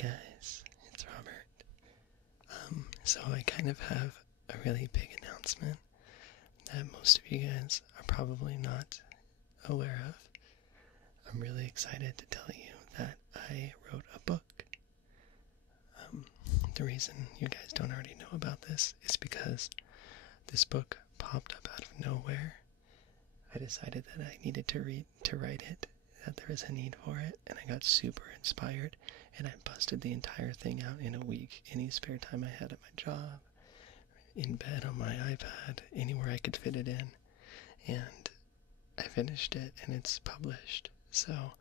guys, it's Robert. So I kind of have a really big announcement that most of you guys are probably not aware of. I'm really excited to tell you that I wrote a book. The reason you guys don't already know about this is because this book popped up out of nowhere. I decided that I needed to write it, that there was a need for it, and I got super inspired, and I busted the entire thing out in a week. Any spare time I had at my job, in bed on my iPad, anywhere I could fit it in, and I finished it, and it's published. So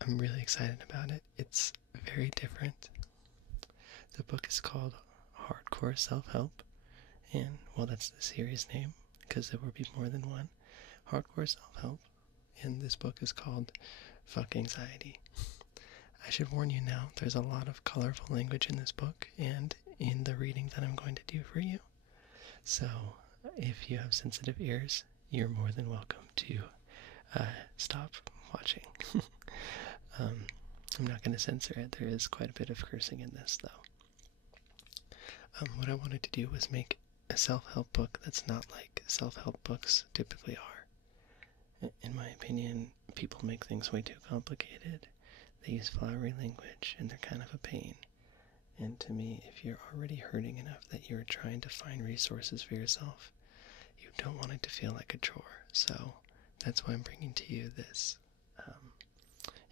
I'm really excited about it. It's very different. The book is called Hardcore Self-Help, and, well, that's the series name, because there will be more than one. Hardcore Self-Help, and this book is called Fuck Anxiety. I should warn you now, there's a lot of colorful language in this book, and in the reading that I'm going to do for you. So, if you have sensitive ears, you're more than welcome to stop watching. I'm not going to censor it. There is quite a bit of cursing in this, though. What I wanted to do was make a self-help book that's not like self-help books typically are. In my opinion, people make things way too complicated. They use flowery language, and they're kind of a pain. And to me, if you're already hurting enough that you're trying to find resources for yourself, you don't want it to feel like a chore. So that's why I'm bringing to you this.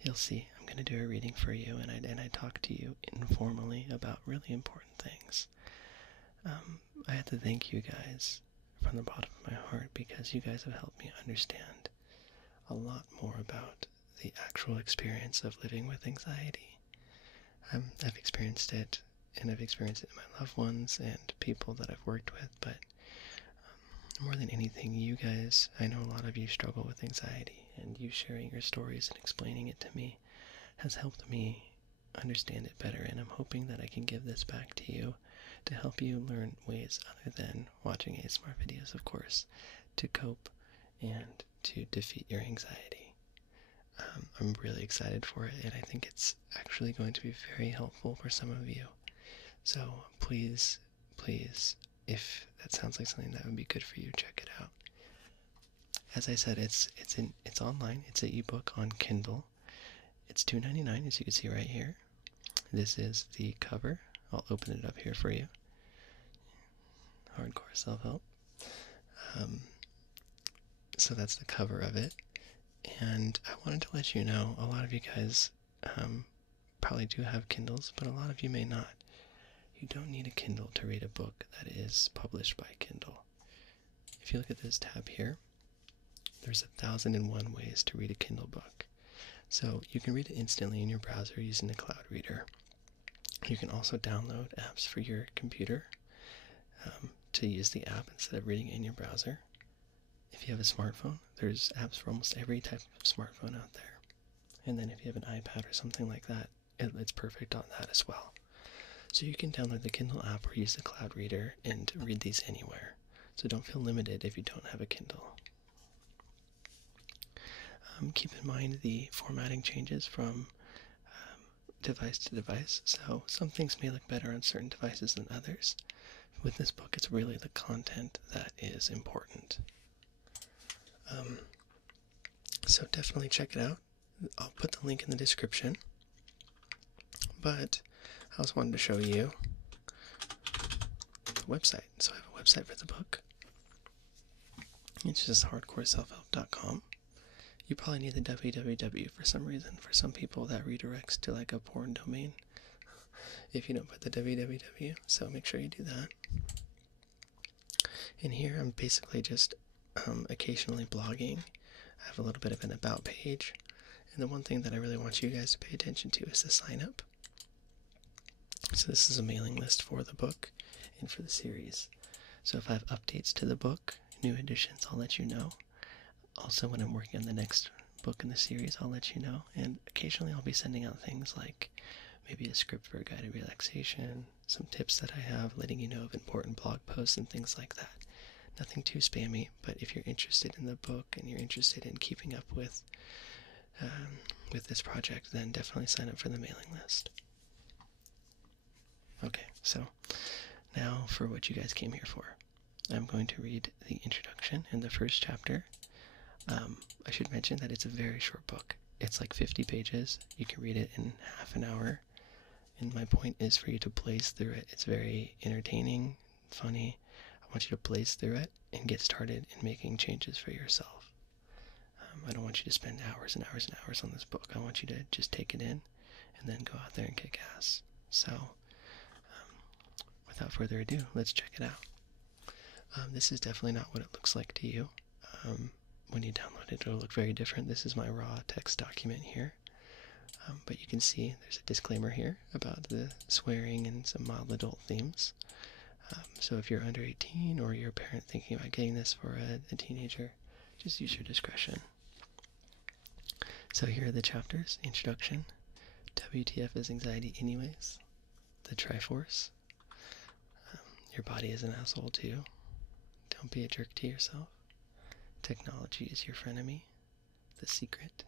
You'll see, I'm going to do a reading for you, and I talk to you informally about really important things. I have to thank you guys from the bottom of my heart, because you guys have helped me understand a lot more about the actual experience of living with anxiety. I've experienced it, and I've experienced it in my loved ones and people that I've worked with, but more than anything, you guys, I know a lot of you struggle with anxiety, and you sharing your stories and explaining it to me has helped me understand it better, and I'm hoping that I can give this back to you to help you learn ways other than watching ASMR videos, of course, to cope and to defeat your anxiety. I'm really excited for it, and I think it's actually going to be very helpful for some of you. So please, if that sounds like something that would be good for you, check it out. As I said, it's online. It's an ebook on Kindle. It's $2.99, as you can see right here. This is the cover. I'll open it up here for you. Hardcore Self-Help. So that's the cover of it. And I wanted to let you know, a lot of you guys probably do have Kindles, but a lot of you may not. You don't need a Kindle to read a book that is published by Kindle. If you look at this tab here, there's 1,001 ways to read a Kindle book. So you can read it instantly in your browser using the cloud reader. You can also download apps for your computer to use the app instead of reading it in your browser. If you have a smartphone, there's apps for almost every type of smartphone out there. And then if you have an iPad or something like that, it's perfect on that as well. So you can download the Kindle app or use the cloud reader and read these anywhere. So don't feel limited if you don't have a Kindle. Keep in mind the formatting changes from device to device, so some things may look better on certain devices than others. With this book, it's really the content that is important. So definitely check it out. I'll put the link in the description. But I also wanted to show you the website. So I have a website for the book. It's just hardcoreselfhelp.com. You probably need the www for some reason. For some people, that redirects to like a porn domain if you don't put the www, so make sure you do that. And here I'm basically just occasionally blogging. I have a little bit of an about page, and the one thing that I really want you guys to pay attention to is the sign up. So this is a mailing list for the book and for the series. So if I have updates to the book, new editions, I'll let you know. Also, when I'm working on the next book in the series, I'll let you know. And occasionally I'll be sending out things like maybe a script for a guided relaxation, some tips that I have, letting you know of important blog posts and things like that. Nothing too spammy, but if you're interested in the book and you're interested in keeping up with this project, then definitely sign up for the mailing list. Okay, so now for what you guys came here for. I'm going to read the introduction in the first chapter. I should mention that it's a very short book. It's like 50 pages. You can read it in half an hour. And my point is for you to blaze through it. It's very entertaining, funny. I want you to blaze through it and get started in making changes for yourself. I don't want you to spend hours and hours and hours on this book. I want you to just take it in and then go out there and kick ass. So, without further ado, let's check it out. This is definitely not what it looks like to you. When you download it, it'll look very different. This is my raw text document here. But you can see there's a disclaimer here about the swearing and some mild adult themes. So if you're under 18 or you're a parent thinking about getting this for a teenager, just use your discretion. So here are the chapters. Introduction. WTF is anxiety anyways. The Triforce. Your body is an asshole too. Don't be a jerk to yourself. Technology is your frenemy. The Secret.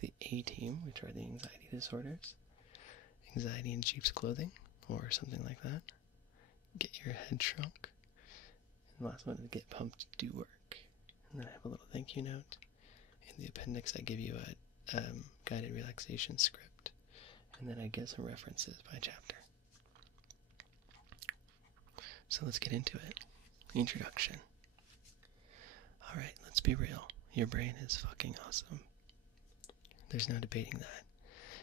The A-Team, which are the anxiety disorders. Anxiety in sheep's clothing, or something like that. Get your head shrunk. And the last one is get pumped to do work. And then I have a little thank you note. In the appendix I give you a guided relaxation script. And then I give some references by chapter. So let's get into it. Introduction. Alright, let's be real. Your brain is fucking awesome. There's no debating that.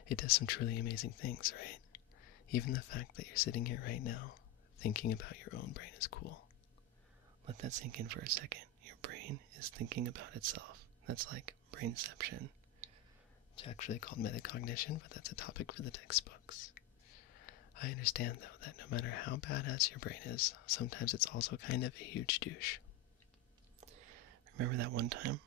It does some truly amazing things, right? Even the fact that you're sitting here right now, thinking about your own brain is cool. Let that sink in for a second. Your brain is thinking about itself. That's like brainception. It's actually called metacognition, but that's a topic for the textbooks. I understand, though, that no matter how badass your brain is, sometimes it's also kind of a huge douche. Remember that one time?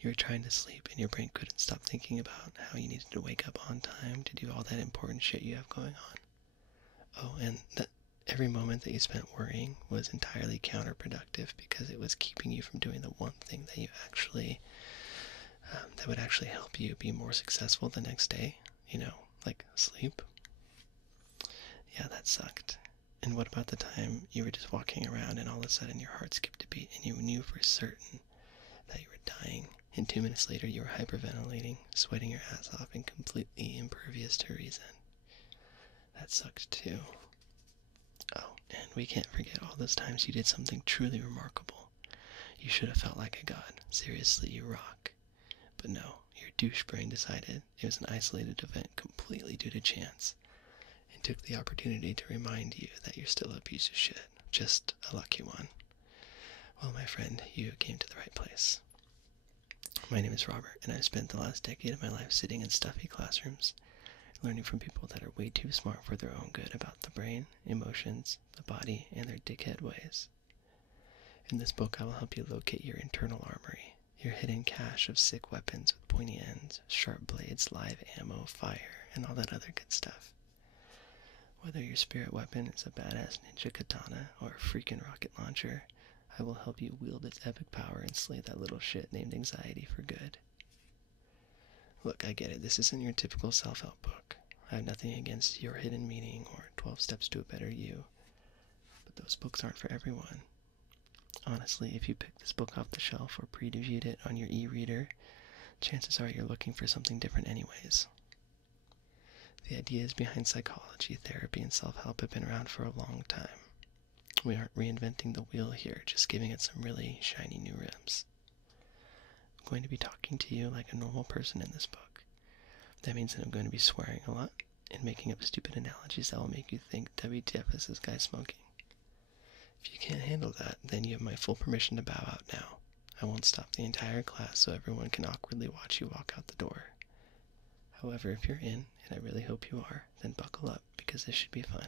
You were trying to sleep and your brain couldn't stop thinking about how you needed to wake up on time to do all that important shit you have going on. Oh, and that every moment that you spent worrying was entirely counterproductive because it was keeping you from doing the one thing that you actually, that would actually help you be more successful the next day. You know, like sleep. Yeah, that sucked. And what about the time you were just walking around and all of a sudden your heart skipped a beat and you knew for certain that you were dying, and 2 minutes later you were hyperventilating, sweating your ass off, and completely impervious to reason? That sucked too. Oh, and we can't forget all those times you did something truly remarkable. You should have felt like a god. Seriously, you rock. But no, your douche brain decided it was an isolated event completely due to chance, and took the opportunity to remind you that you're still a piece of shit. Just a lucky one. Well, my friend, you came to the right place. My name is Robert, and I've spent the last decade of my life sitting in stuffy classrooms, learning from people that are way too smart for their own good about the brain, emotions, the body, and their dickhead ways. In this book, I will help you locate your internal armory, your hidden cache of sick weapons with pointy ends, sharp blades, live ammo, fire, and all that other good stuff. Whether your spirit weapon is a badass ninja katana or a freaking rocket launcher, I will help you wield its epic power and slay that little shit named anxiety for good. Look, I get it, this isn't your typical self-help book. I have nothing against your hidden meaning or 12 steps to a better you, but those books aren't for everyone. Honestly, if you pick this book off the shelf or previewed it on your e-reader, chances are you're looking for something different anyways. The ideas behind psychology, therapy, and self-help have been around for a long time. We aren't reinventing the wheel here, just giving it some really shiny new rims. I'm going to be talking to you like a normal person in this book. That means that I'm going to be swearing a lot and making up stupid analogies that will make you think WTF is this guy smoking. If you can't handle that, then you have my full permission to bow out now. I won't stop the entire class so everyone can awkwardly watch you walk out the door. However, if you're in, and I really hope you are, then buckle up, because this should be fun.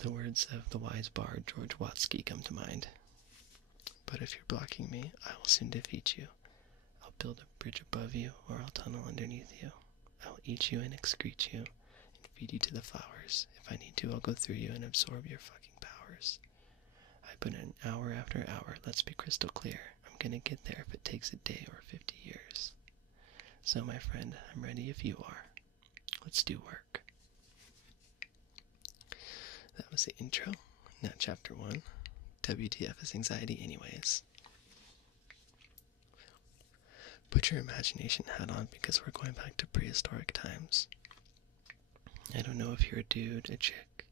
The words of the wise bard George Watsky come to mind. But if you're blocking me, I will soon defeat you. I'll build a bridge above you, or I'll tunnel underneath you. I'll eat you and excrete you, and feed you to the flowers. If I need to, I'll go through you and absorb your fucking powers. I put in hour after hour, let's be crystal clear. I'm gonna get there if it takes a day or 50 years. So, my friend, I'm ready if you are. Let's do work. That was the intro, not chapter 1. WTF is anxiety anyways. Put your imagination hat on because we're going back to prehistoric times. I don't know if you're a dude, a chick,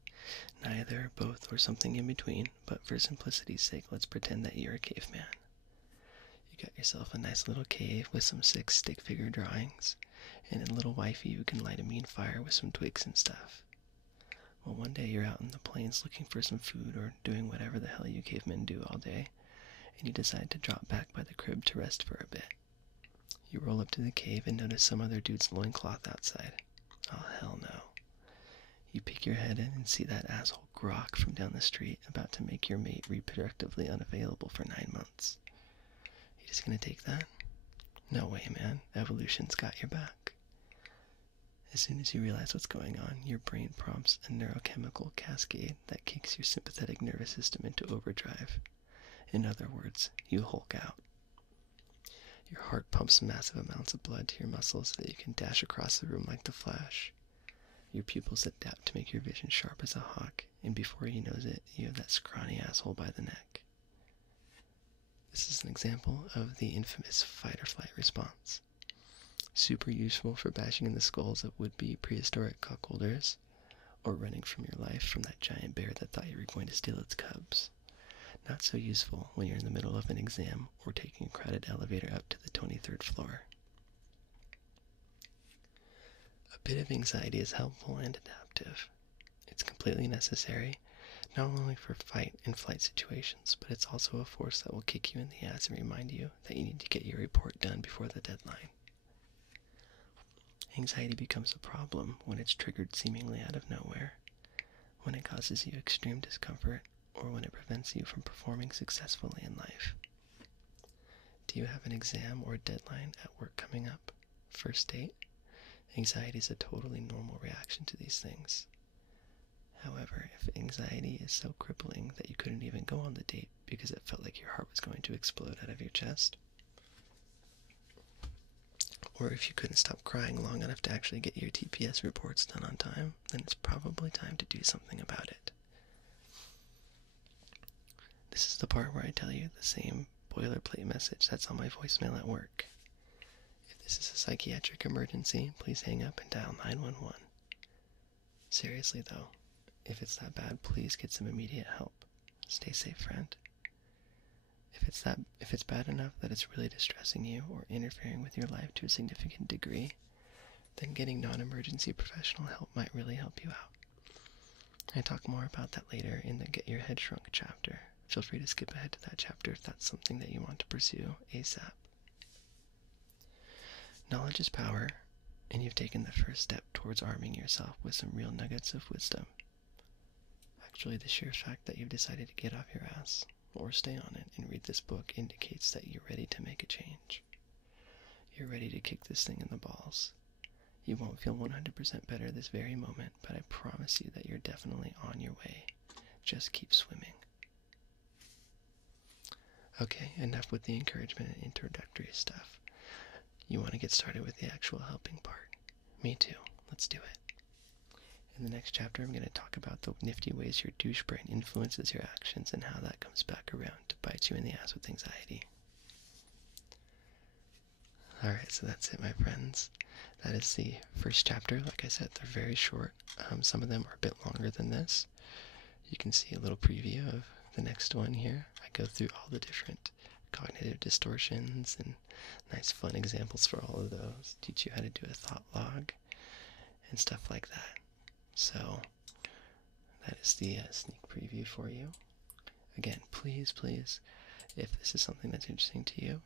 neither, both, or something in between, but for simplicity's sake, let's pretend that you're a caveman. You got yourself a nice little cave with some sick stick figure drawings, and a little wifey who can light a mean fire with some twigs and stuff. Well, one day you're out in the plains looking for some food or doing whatever the hell you cavemen do all day, and you decide to drop back by the crib to rest for a bit. You roll up to the cave and notice some other dude's loincloth outside. Oh, hell no. You peek your head in and see that asshole Grok from down the street about to make your mate reproductively unavailable for 9 months. You just gonna take that? No way, man. Evolution's got your back. As soon as you realize what's going on, your brain prompts a neurochemical cascade that kicks your sympathetic nervous system into overdrive. In other words, you Hulk out. Your heart pumps massive amounts of blood to your muscles so that you can dash across the room like the Flash. Your pupils adapt to make your vision sharp as a hawk, and before you knows it, you have that scrawny asshole by the neck. This is an example of the infamous fight-or-flight response. Super useful for bashing in the skulls of would-be prehistoric cuckolders, or running from your life from that giant bear that thought you were going to steal its cubs. Not so useful when you're in the middle of an exam or taking a crowded elevator up to the 23rd floor. A bit of anxiety is helpful and adaptive. It's completely necessary, not only for fight and flight situations, but it's also a force that will kick you in the ass and remind you that you need to get your report done before the deadline. Anxiety becomes a problem when it's triggered seemingly out of nowhere, when it causes you extreme discomfort, or when it prevents you from performing successfully in life. Do you have an exam or a deadline at work coming up? First date? Anxiety is a totally normal reaction to these things. However, if anxiety is so crippling that you couldn't even go on the date because it felt like your heart was going to explode out of your chest, or if you couldn't stop crying long enough to actually get your TPS reports done on time, then it's probably time to do something about it. This is the part where I tell you the same boilerplate message that's on my voicemail at work. If this is a psychiatric emergency, please hang up and dial 911. Seriously though, if it's that bad, please get some immediate help. Stay safe, friend. If it's bad enough that it's really distressing you or interfering with your life to a significant degree, then getting non-emergency professional help might really help you out. I talk more about that later in the Get Your Head Shrunk chapter. Feel free to skip ahead to that chapter if that's something that you want to pursue ASAP. Knowledge is power, and you've taken the first step towards arming yourself with some real nuggets of wisdom. Actually, the sheer fact that you've decided to get off your ass, or stay on it and read this book, indicates that you're ready to make a change. You're ready to kick this thing in the balls. You won't feel 100% better this very moment, but I promise you that you're definitely on your way. Just keep swimming. Okay, enough with the encouragement and introductory stuff. You want to get started with the actual helping part. Me too. Let's do it. In the next chapter, I'm going to talk about the nifty ways your douche brain influences your actions and how that comes back around to bite you in the ass with anxiety. Alright, so that's it, my friends. That is the first chapter. Like I said, they're very short. Some of them are a bit longer than this. You can see a little preview of the next one here. I go through all the different cognitive distortions and nice fun examples for all of those. Teach you how to do a thought log and stuff like that. So that is the sneak preview for you. Again, please, if this is something that's interesting to you,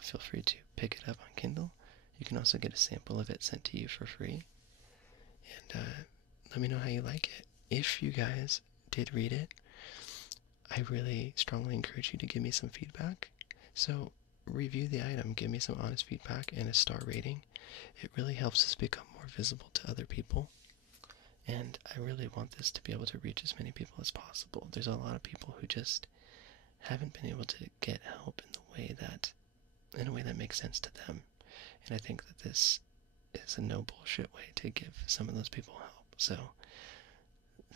feel free to pick it up on Kindle. You can also get a sample of it sent to you for free. And let me know how you like it. If you guys did read it, I really strongly encourage you to give me some feedback. So review the item, give me some honest feedback and a star rating. It really helps us become more visible to other people. And I really want this to be able to reach as many people as possible. There's a lot of people who just haven't been able to get help in a way that makes sense to them. And I think that this is a no bullshit way to give some of those people help. So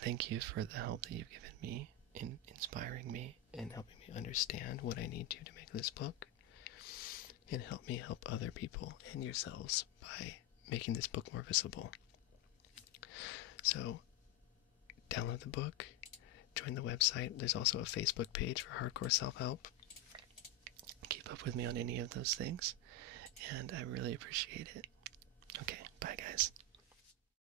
thank you for the help that you've given me in inspiring me and helping me understand what I need to make this book, and help me help other people and yourselves by making this book more visible. So, download the book, join the website. There's also a Facebook page for hardcore self-help. Keep up with me on any of those things, and I really appreciate it. Okay, bye guys.